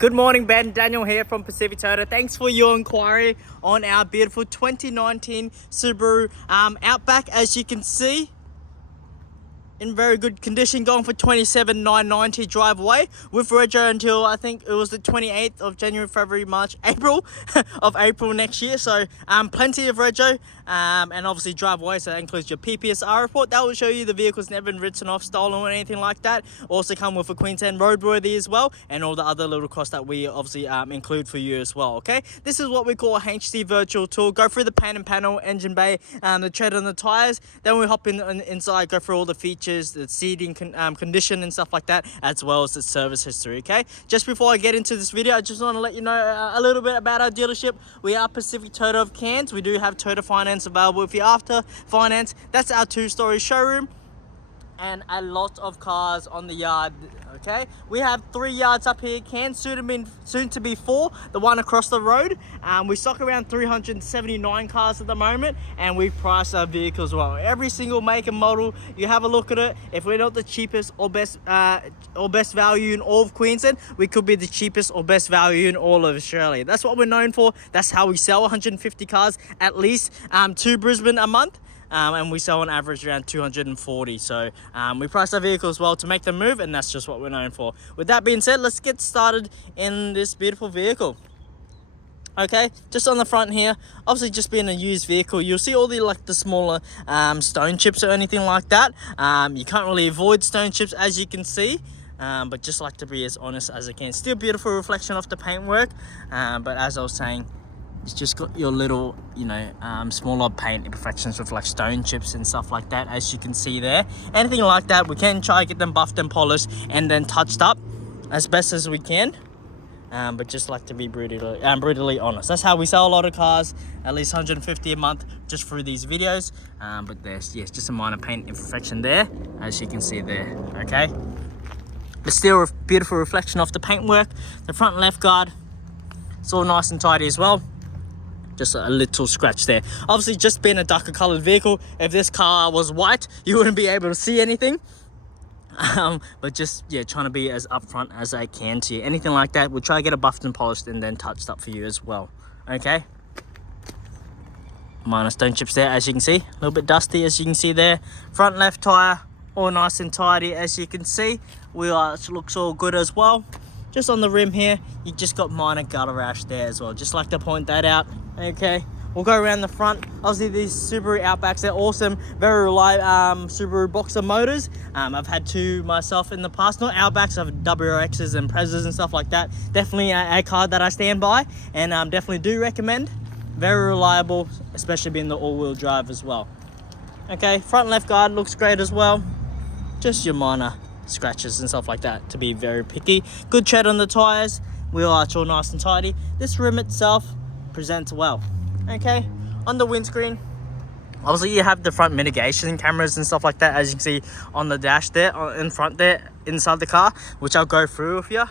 Good morning, Ben. Daniel here from Pacific Toyota. Thanks for your inquiry on our beautiful 2019 Subaru Outback. As you can see, in very good condition, going for 27,990 drive away with rego until I think it was the 28th of January, February, March, April of April next year. So plenty of rego and obviously drive away, so that includes your PPSR report. That will show you the vehicle's never been written off, stolen or anything like that. Also come with a Queensland roadworthy as well, and all the other little costs that we obviously include for you as well. Okay, this is what we call a HD virtual tour. Go through the paint and panel, engine bay, the tread on the tires, then we hop inside, go through all the features, the seating condition and stuff like that, as well as the service history. Okay, just before I get into this video, I just want to let you know a little bit about our dealership. We are Pacific Toyota of Cairns. We do have Toyota Finance available if you're after finance. That's our two-story showroom and a lot of cars on the yard. Okay, we have 3 yards up here, soon to be 4, the one across the road. We stock around 379 cars at the moment, and we price our vehicles well. Every single make and model, you have a look at it. If we're not the cheapest or best value in all of Queensland, we could be the cheapest or best value in all of Australia. That's what we're known for. That's how we sell 150 cars at least to Brisbane a month. And we sell on average around 240. So we price our vehicles well to make them move, and that's just what we're known for. With that being said, let's get started in this beautiful vehicle. Okay, just on the front here, obviously just being a used vehicle, you'll see all the smaller stone chips or anything like that. You can't really avoid stone chips, as you can see. But just like to be as honest as I can. Still beautiful reflection of the paintwork, but as I was saying, it's just got your little, smaller paint imperfections with like stone chips and stuff like that, as you can see there. Anything like that, we can try to get them buffed and polished and then touched up as best as we can. But just like to be brutally honest. That's how we sell a lot of cars, at least 150 a month just through these videos. But there's, yes, just a minor paint imperfection there, as you can see there, okay? But still a beautiful reflection of the paintwork. The front left guard, it's all nice and tidy as well. Just a little scratch there. Obviously, just being a darker colored vehicle, if this car was white, you wouldn't be able to see anything. But just, yeah, trying to be as upfront as I can to you. Anything like that, we'll try to get it buffed and polished and then touched up for you as well. Okay? Minor stone chips there, as you can see. A little bit dusty, as you can see there. Front left tire, all nice and tidy, as you can see. It looks all good as well. Just on the rim here, you just got minor gutter rash there as well. Just like to point that out. Okay, we'll go around the front. Obviously, these Subaru Outbacks, they're awesome, very reliable Subaru Boxer motors. I've had 2 myself in the past, not Outbacks, I've WRXs and Prezas and stuff like that. Definitely a car that I stand by, and definitely do recommend. Very reliable, especially being the all-wheel drive as well. Okay, front left guard looks great as well. Just your minor scratches and stuff like that, to be very picky. Good tread on the tires, wheel arch all nice and tidy. This rim itself presents well. Okay, on the windscreen, obviously you have the front mitigation cameras and stuff like that, as you can see on the dash there, in front there, inside the car, which I'll go through with you.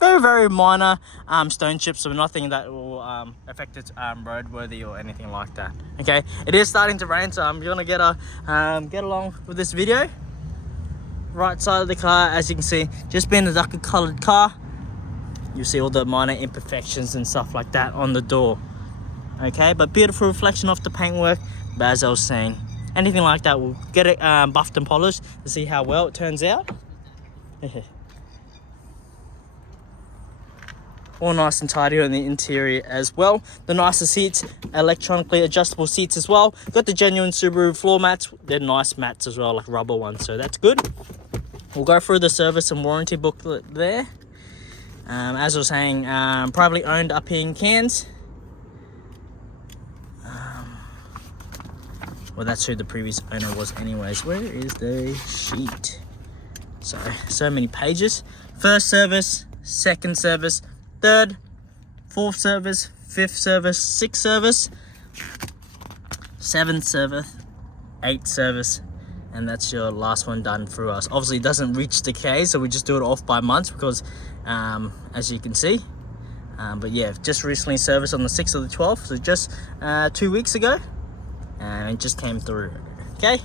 Very minor stone chips, so nothing that will affect its roadworthy or anything like that. Okay, it is starting to rain, so I'm gonna get along with this video. Right side of the car, as you can see, just being a darker colored car, you see all the minor imperfections and stuff like that on the door. Okay, but beautiful reflection of the paintwork. But as I was saying, anything like that, we'll get it buffed and polished to see how well it turns out. All nice and tidy on the interior as well. The nicer seats, electronically adjustable seats as well. Got the genuine Subaru floor mats. They're nice mats as well, like rubber ones, so that's good. We'll go through the service and warranty booklet there. As I was saying, privately owned up here in Cairns. Well, that's who the previous owner was anyways. Where is the sheet? So many pages. First service, second service, third, fourth service, fifth service, sixth service, seventh service, eighth service, and that's your last one done through us. Obviously it doesn't reach decay, so we just do it off by months because as you can see, but yeah, just recently serviced on the 6th of the 12th, so just 2 weeks ago, and it just came through. Okay,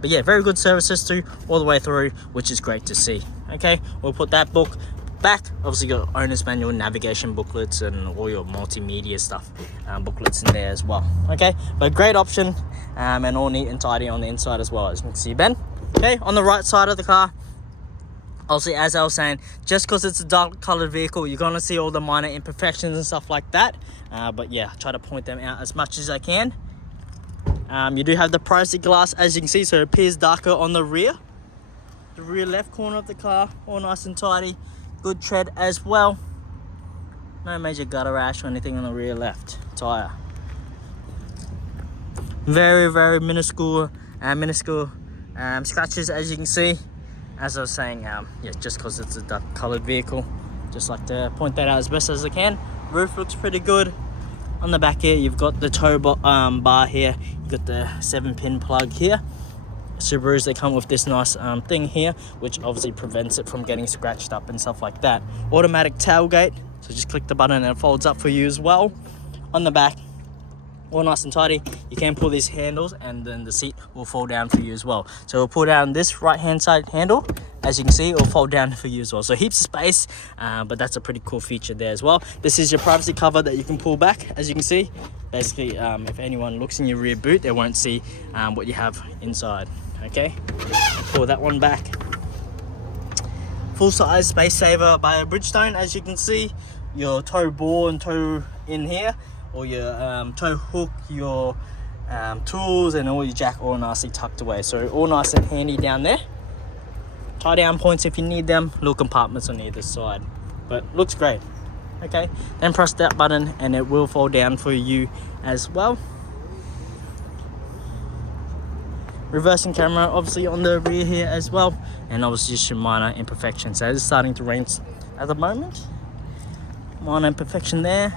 but yeah, very good service history all the way through, which is great to see. Okay, we'll put that book back, obviously got owner's manual, navigation booklets, and all your multimedia stuff booklets in there as well. Okay, but great option, and all neat and tidy on the inside as well, as you can see, Ben. Okay, on the right side of the car, obviously, as I was saying, just because it's a dark colored vehicle, you're going to see all the minor imperfections and stuff like that. But yeah, try to point them out as much as I can. You do have the privacy glass, as you can see, so it appears darker on the rear. The rear left corner of the car, all nice and tidy. Good tread as well. No major gutter rash or anything on the rear left tire. Very, very minuscule scratches, as you can see. As I was saying, yeah, just because it's a dark colored vehicle, just like to point that out as best as I can. Roof looks pretty good. On the back here, you've got the tow bar here. You've got the 7-pin plug here. Subarus, they come with this nice thing here, which obviously prevents it from getting scratched up and stuff like that. Automatic tailgate, so just click the button and it folds up for you as well. On the back, all nice and tidy. You can pull these handles and then the seat will fall down for you as well. So we'll pull down this right hand side handle. As you can see, it will fold down for you as well. So heaps of space, but that's a pretty cool feature there as well. This is your privacy cover that you can pull back, as you can see. Basically, if anyone looks in your rear boot, they won't see what you have inside. Okay, pull that one back. Full size space saver by Bridgestone, as you can see. Your tow ball and tow in here, or your tow hook, your tools, and all your jack all nicely tucked away. So all nice and handy down there. Tie down points if you need them. Little compartments on either side, but looks great. Okay, then press that button and it will fall down for you as well. Reversing camera obviously on the rear here as well, and obviously just your minor imperfections. So it's starting to rain at the moment. Minor imperfection there.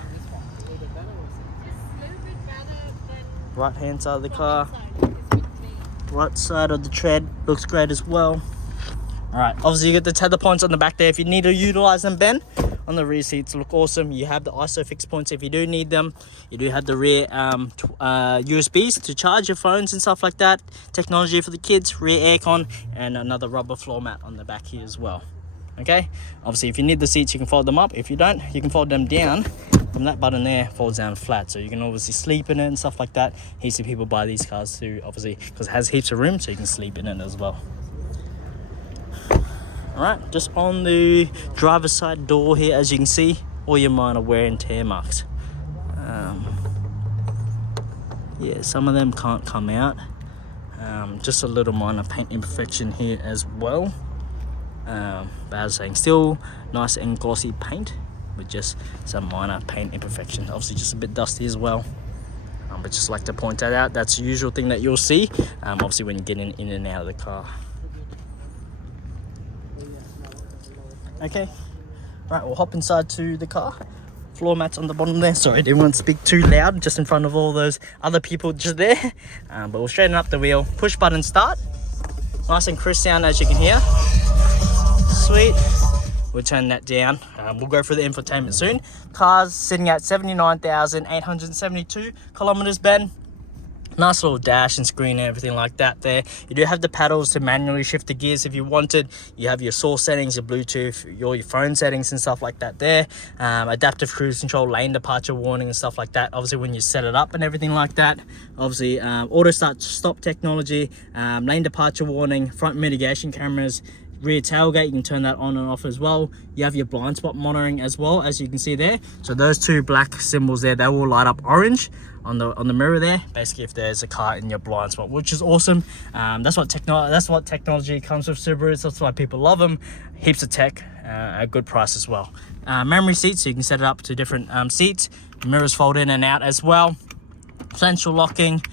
Right hand side of the car, right side of the tread looks great as well. Alright, obviously you get the tether points on the back there if you need to utilize them, Ben. On the rear seats look awesome. You have the ISOFIX points if you do need them. You do have the rear USBs to charge your phones and stuff like that. Technology for the kids, rear aircon, and another rubber floor mat on the back here as well. Okay, obviously if you need the seats you can fold them up. If you don't, you can fold them down. From that button there, folds down flat, so you can obviously sleep in it and stuff like that. Heaps of people buy these cars too, obviously, because it has heaps of room, so you can sleep in it as well. Alright, just on the driver's side door here, as you can see, all your minor wear and tear marks. Yeah, some of them can't come out. Just a little minor paint imperfection here as well. But as I was saying, still nice and glossy paint with just some minor paint imperfections. Obviously just a bit dusty as well. But just like to point that out, that's the usual thing that you'll see, obviously when you're getting in and out of the car. Okay, right, we'll hop inside to the car. Floor mats on the bottom there. Sorry, didn't want to speak too loud just in front of all those other people just there. But we'll straighten up the wheel, push button start. Nice and crisp sound, as you can hear. Sweet. We'll turn that down. We'll go through the infotainment soon. Car's sitting at 79,872 kilometers, Ben. Nice little dash and screen and everything like that there. You do have the paddles to manually shift the gears if you wanted. You have your source settings, your Bluetooth, your phone settings and stuff like that there. Adaptive cruise control, lane departure warning and stuff like that. Obviously when you set it up and everything like that. Obviously auto start stop technology, lane departure warning, front mitigation cameras, rear tailgate, you can turn that on and off as well. You have your blind spot monitoring as well, as you can see there. So those two black symbols there, they will light up orange on the mirror there, basically if there's a car in your blind spot, which is awesome. That's what technology comes with Subarus. That's why people love them. Heaps of tech, a good price as well. Memory seats, so you can set it up to different seats. Mirrors fold in and out as well. Central locking,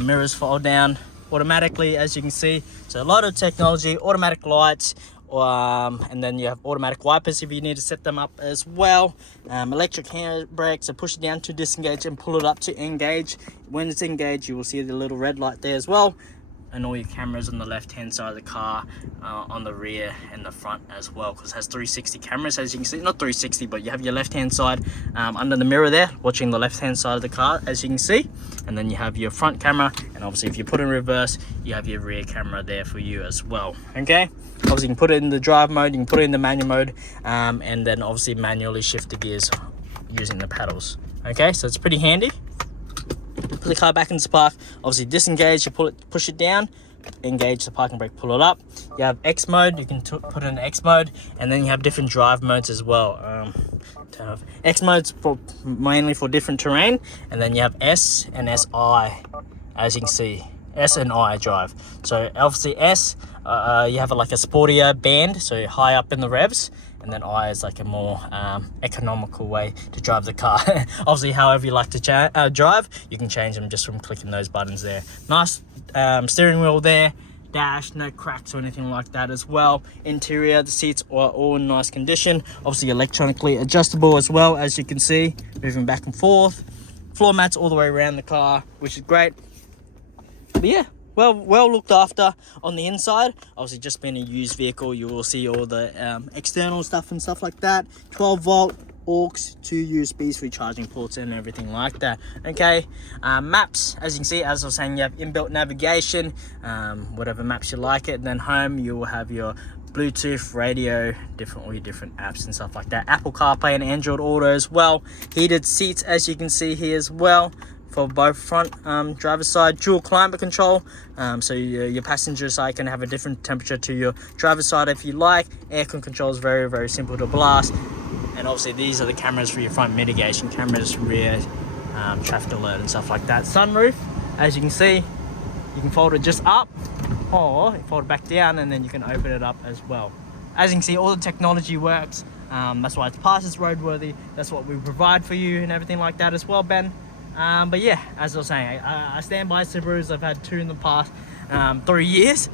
mirrors fold down automatically, as you can see. So a lot of technology, automatic lights, and then you have automatic wipers if you need to set them up as well. Electric hand brakes, so push it down to disengage and pull it up to engage. When it's engaged, you will see the little red light there as well. and all your cameras on the left hand side of the car, on the rear and the front as well, because it has 360 cameras, as you can see. Not 360, but you have your left hand side under the mirror there, watching the left hand side of the car, as you can see. And then you have your front camera, and obviously if you put in reverse, you have your rear camera there for you as well. Okay, obviously you can put it in the drive mode, you can put it in the manual mode, and then obviously manually shift the gears using the pedals. Okay, so it's pretty handy. Put the car back into park, obviously disengage, you push it down, engage the parking brake, pull it up. You have X mode, you can put in X mode, and then you have different drive modes as well. X modes mainly for different terrain, and then you have S and SI, as you can see. S and I drive. So obviously S, you have like a sportier band, so high up in the revs, and then I is like a more economical way to drive the car. Obviously, however you like to drive, you can change them just from clicking those buttons there. Nice steering wheel there, dash, no cracks or anything like that as well. Interior, the seats are all in nice condition. Obviously electronically adjustable as well, as you can see, moving back and forth. Floor mats all the way around the car, which is great. But yeah, well looked after on the inside. Obviously, just being a used vehicle, you will see all the external stuff and stuff like that. 12 volt aux, 2 USBs for charging ports and everything like that. Okay, maps, as you can see, as I was saying, you have inbuilt navigation, whatever maps you like it. And then home, you will have your Bluetooth, radio, all your different apps and stuff like that. Apple CarPlay and Android Auto as well. Heated seats, as you can see here as well, for both front driver's side. Dual climate control, so your passenger side can have a different temperature to your driver's side if you like. Aircon control is very, very simple to blast. And obviously these are the cameras for your front mitigation cameras, rear traffic alert and stuff like that. Sunroof, as you can see, you can fold it just up, or fold it back down, and then you can open it up as well. As you can see, all the technology works. That's why it's passed as roadworthy. That's what we provide for you and everything like that as well, Ben. But yeah, as I was saying, I stand by Subarus. I've had 2 in the past 3 years,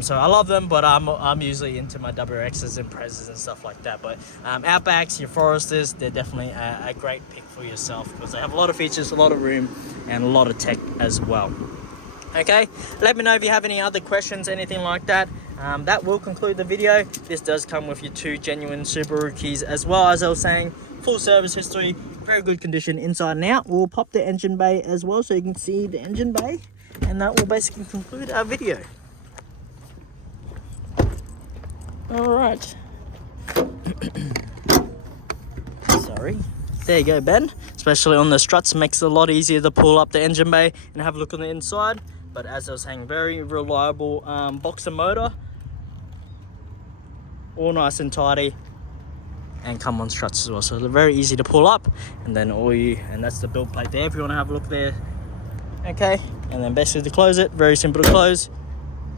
so I love them, but I'm usually into my WRXs and Prezes and stuff like that. But Outbacks, your Foresters, they're definitely a great pick for yourself, because they have a lot of features, a lot of room, and a lot of tech as well. Okay, let me know if you have any other questions, anything like that. That will conclude the video. This does come with your 2 genuine Subaru keys as well, as I was saying. Full service history, very good condition inside and out. We'll pop the engine bay as well so you can see the engine bay, and that will basically conclude our video. All right. Sorry. There you go, Ben. Especially on the struts, makes it a lot easier to pull up the engine bay and have a look on the inside. But as I was saying, very reliable boxer motor, all nice and tidy, and come on struts as well, so they're very easy to pull up. And then and that's the build plate there if you want to have a look there. Okay, and then basically to close it, very simple to close,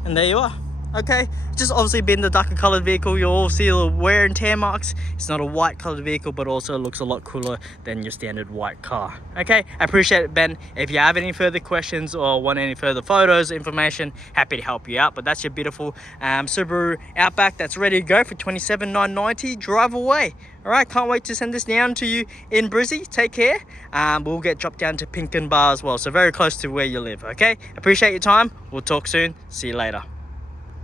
and there you are. Okay, just obviously being the darker colored vehicle, you'll all see the wear and tear marks. It's not a white colored vehicle, but also looks a lot cooler than your standard white car. Okay, I appreciate it, Ben. If you have any further questions or want any further photos, information, happy to help you out. But that's your beautiful Subaru Outback that's ready to go for $27,990. Drive away. All right, can't wait to send this down to you in Brisbane. Take care. We'll get dropped down to Pinken Bar as well, so very close to where you live. Okay, appreciate your time. We'll talk soon. See you later.